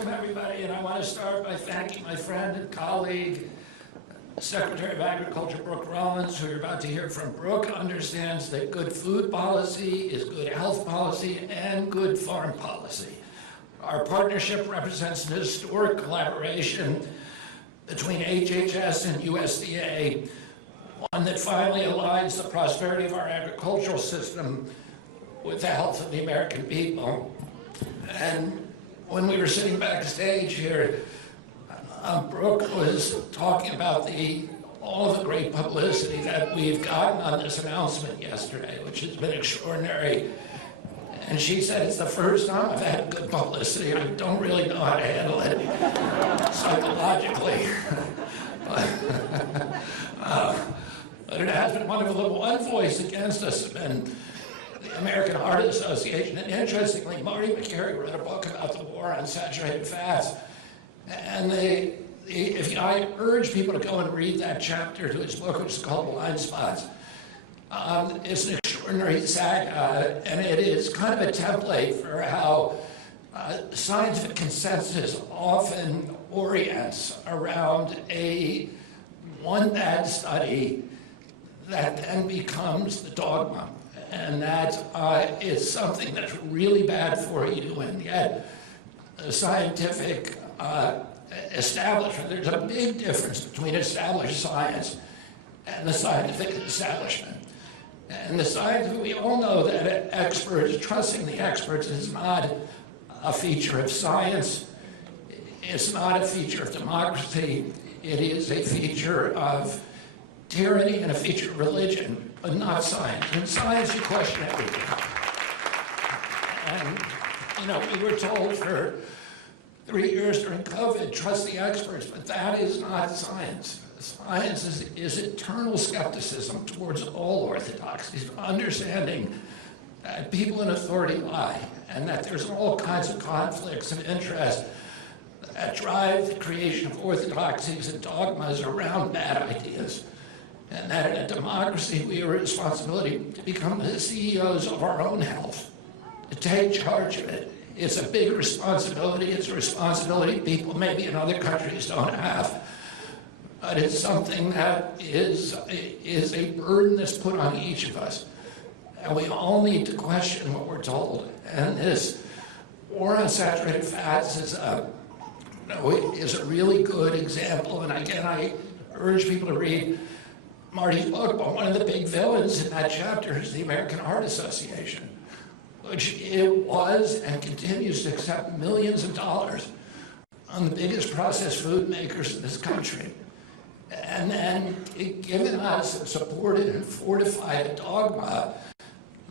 welcome everybody, and I want to start by thanking my friend and colleague, Secretary of Agriculture Brooke Rollins, who you're about to hear from. Brooke understands that good food policy is good health policy and good foreign policy. Our partnership represents an historic collaboration between HHS and USDA, one that finally aligns the prosperity of our agricultural system with the health of the American people. And when we were sitting backstage here, Brooke was talking about all of the great publicity that we've gotten on this announcement yesterday, which has been extraordinary. And she said, it's the first time I've had good publicity. I don't really know how to handle it psychologically. But it has been wonderful. One voice against us has been the American Heart Association. And interestingly, Marty McCary wrote a book about the war on saturated fats. And I urge people to go and read that chapter to his book, which is called Blind Spots. It's an extraordinary saga, and it is kind of a template for how scientific consensus often orients around one bad study that then becomes the dogma. And that is something that's really bad for you, and yet the scientific establishment, there's a big difference between established science and the scientific establishment. And the science, we all know that experts, trusting the experts is not a feature of science. It's not a feature of democracy. It is a feature of tyranny and a feature of religion, but not science. In science, you question everything. And, we were told for 3 years during COVID, trust the experts, but that is not science. Science is eternal skepticism towards all orthodoxies, understanding that people in authority lie, and that there's all kinds of conflicts of interest that drive the creation of orthodoxies and dogmas around bad ideas. And that in a democracy, we have a responsibility to become the CEOs of our own health, to take charge of it. It's a big responsibility. It's a responsibility people maybe in other countries don't have. But it's something that is a burden that's put on each of us. And we all need to question what we're told. And this war on saturated fats is a really good example. And again, I urge people to read Marty's book, but one of the big villains in that chapter is the American Heart Association, which it was and continues to accept millions of dollars on the biggest processed food makers in this country. And then given us and supported and fortified a dogma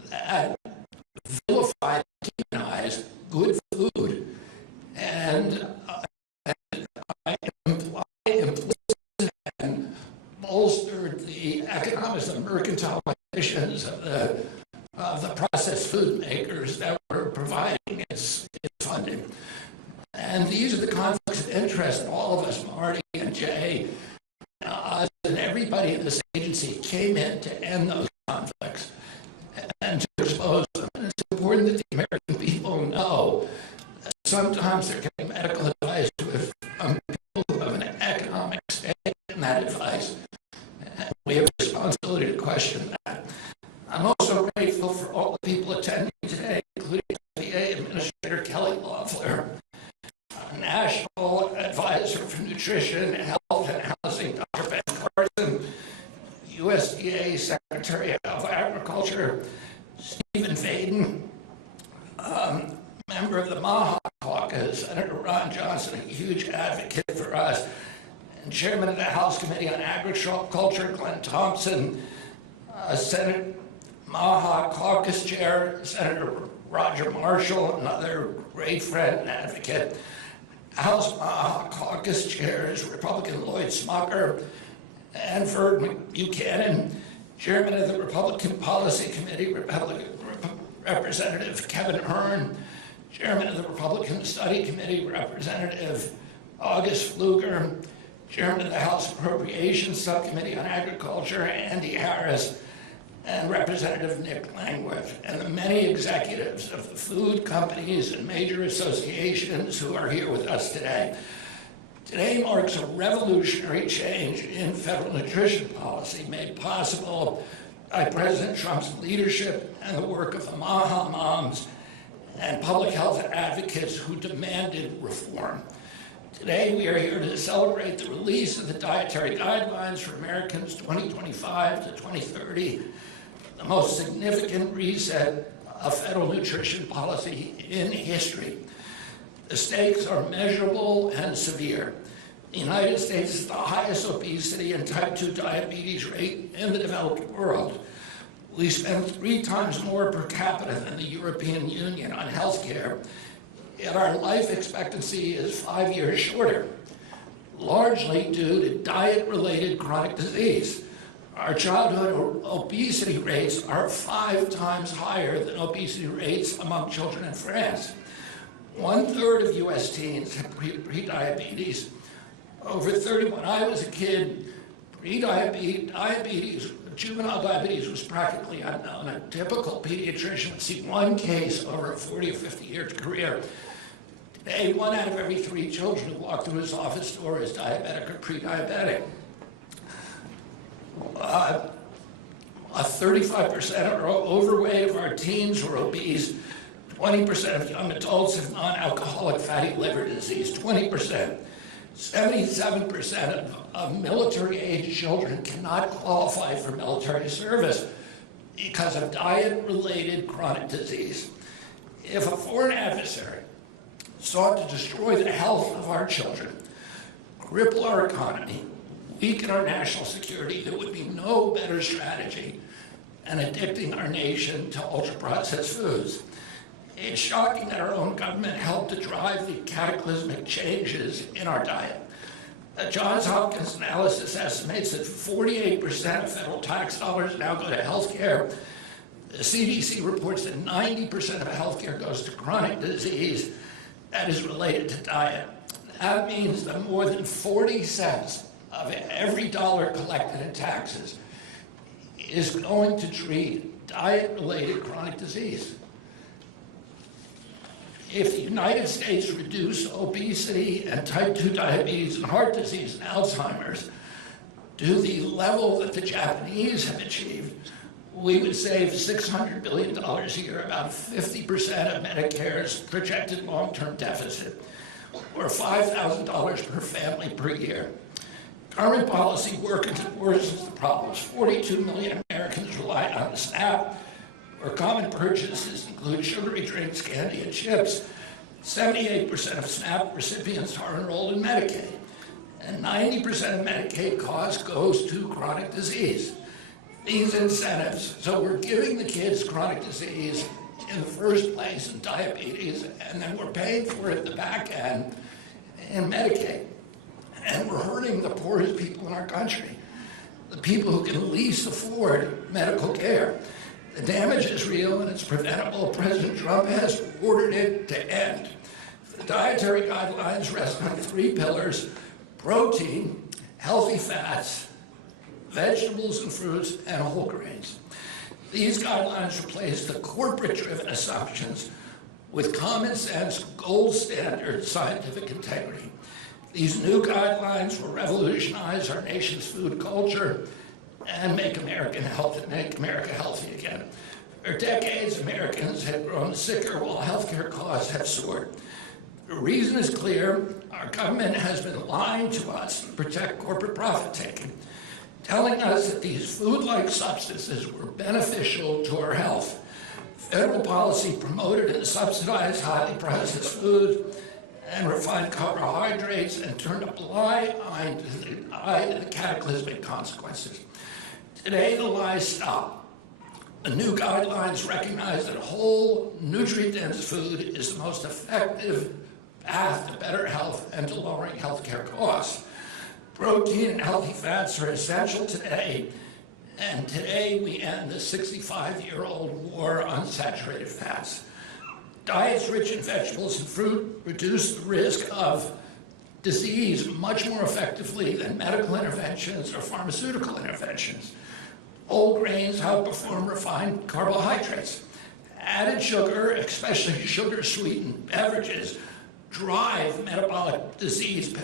that vilified, demonized good food, and implicit and bolstered the economics and mercantile conditions of the processed food makers that were providing its funding. And these are the conflicts of interest that all of us, Marty and Jay, us and everybody in this agency came in to end those conflicts and to expose them. And it's important that the American people know that sometimes they're getting medical advice from people who have an economic stake in that advice. And we have a responsibility to question that. I'm also grateful for all the people attending today, including FDA Administrator Kelly Loeffler, National Advisor for Nutrition, Health, and Housing, Dr. Ben Carson, USDA Secretary of Agriculture, Stephen Vaden, member of the Maha Caucus, Senator Ron Johnson, a huge advocate for us, and Chairman of the House Committee on Agriculture, Glenn Thompson, Senate Maha Caucus Chair, Senator Roger Marshall, another great friend and advocate, House Caucus Chairs, Republican Lloyd Smucker, and Ferd Buchanan, Chairman of the Republican Policy Committee, Representative Kevin Hearn, Chairman of the Republican Study Committee, Representative August Pfluger, Chairman of the House Appropriations Subcommittee on Agriculture, Andy Harris, and Representative Nick Langworth, and the many executives of the food companies and major associations who are here with us today. Today marks a revolutionary change in federal nutrition policy made possible by President Trump's leadership and the work of the MAHA moms and public health advocates who demanded reform. Today, we are here to celebrate the release of the dietary guidelines for Americans 2025 to 2030, the most significant reset of federal nutrition policy in history. The stakes are measurable and severe. The United States is the highest obesity and type 2 diabetes rate in the developed world. We spend 3 times more per capita than the European Union on health care, yet our life expectancy is 5 years shorter, largely due to diet-related chronic disease. Our childhood obesity rates are 5 times higher than obesity rates among children in France. 1/3 of US teens have prediabetes. Over 30, when I was a kid, juvenile diabetes was practically unknown. A typical pediatrician would see 1 case over a 40 or 50-year career. Today, 1 out of every 3 children who walk through his office door is diabetic or pre-diabetic. 35% are overweight of our teens are obese. 20% of young adults have non-alcoholic fatty liver disease. 20%. 77% of military-age children cannot qualify for military service because of diet-related chronic disease. If a foreign adversary sought to destroy the health of our children, cripple our economy, weaken our national security, there would be no better strategy than addicting our nation to ultra-processed foods. It's shocking that our own government helped to drive the cataclysmic changes in our diet. The Johns Hopkins analysis estimates that 48% of federal tax dollars now go to health care. The CDC reports that 90% of health care goes to chronic disease that is related to diet. That means that more than 40 cents of every dollar collected in taxes is going to treat diet-related chronic disease. If the United States reduced obesity and type 2 diabetes and heart disease and Alzheimer's to the level that the Japanese have achieved, we would save $600 billion a year, about 50% of Medicare's projected long-term deficit, or $5,000 per family per year. Current policy worsens the problems. 42 million Americans rely on the SNAP, where common purchases include sugary drinks, candy, and chips. 78% of SNAP recipients are enrolled in Medicaid, and 90% of Medicaid cost goes to chronic disease. These incentives, so we're giving the kids chronic disease in the first place and diabetes, and then we're paying for it at the back end in Medicaid. And we're hurting the poorest people in our country, the people who can least afford medical care. The damage is real and it's preventable. President Trump has ordered it to end. The dietary guidelines rest on 3 pillars: protein, healthy fats, vegetables and fruits, and whole grains. These guidelines replace the corporate-driven assumptions with common sense, gold standard scientific integrity. These new guidelines will revolutionize our nation's food culture and make America healthy again. For decades, Americans have grown sicker while healthcare costs have soared. The reason is clear. Our government has been lying to us to protect corporate profit-taking, telling us that these food-like substances were beneficial to our health. Federal policy promoted and subsidized highly processed food and refined carbohydrates and turned a blind eye to the cataclysmic consequences. Today, the lies stop. The new guidelines recognize that whole, nutrient-dense food is the most effective path to better health and to lowering healthcare costs. Protein and healthy fats are essential today, and today we end the 65-year-old war on saturated fats. Diets rich in vegetables and fruit reduce the risk of disease much more effectively than medical interventions or pharmaceutical interventions. Whole grains outperform refined carbohydrates. Added sugar, especially sugar-sweetened beverages, drive metabolic disease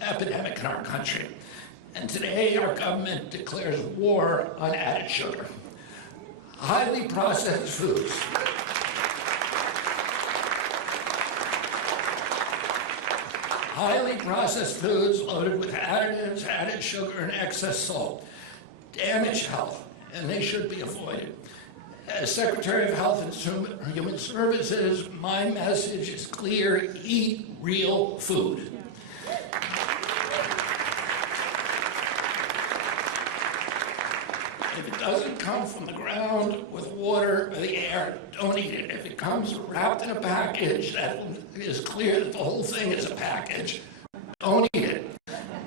epidemic in our country. And today, our government declares war on added sugar. Highly processed foods. Highly processed foods loaded with additives, added sugar, and excess salt damage health, and they should be avoided. As Secretary of Health and Human Services, my message is clear: eat real food. If it doesn't come from the ground with water or the air, don't eat it. If it comes wrapped in a package that is clear that the whole thing is a package, don't eat it.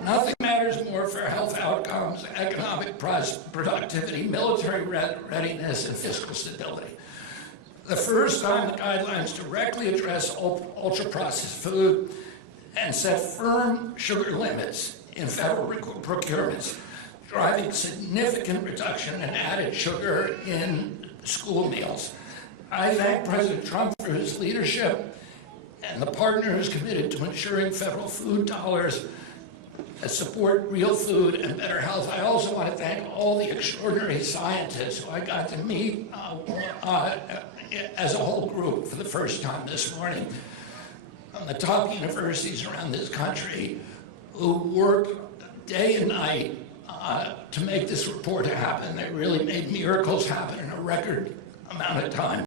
Nothing matters more for health outcomes, economic productivity, military readiness, and fiscal stability. The first time the guidelines directly address ultra-processed food and set firm sugar limits in federal procurements, driving significant reduction in added sugar in school meals. I thank President Trump for his leadership and the partners committed to ensuring federal food dollars that support real food and better health. I also want to thank all the extraordinary scientists who I got to meet as a whole group for the first time this morning from the top universities around this country who worked day and night to make this report happen. They really made miracles happen in a record amount of time.